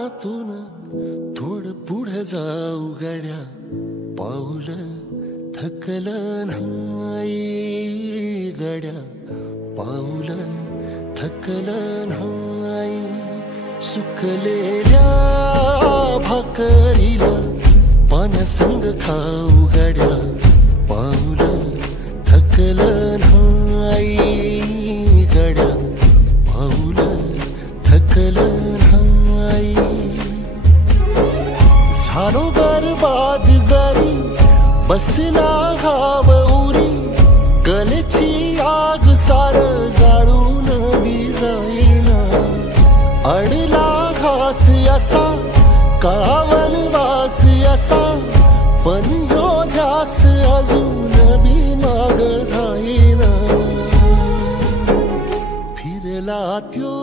मनातून थोडं पुढे जाऊ गड्या, पाऊल थकलं नाही गड्या, पाऊल थकलं नाही. सुकलेल्या भाकरीला पानसंग खाऊ गड्या, पाऊल थकलं नाही गड्या, पाऊल थकलं नाही. झालो बरबाद जरी बसला घाव उरी, कलेची आग सार जाळून विजाईना. अडला घास असा का वनवास असा, पण ह्यो ध्यास अजून बी माग राहीना. फिरला त्यो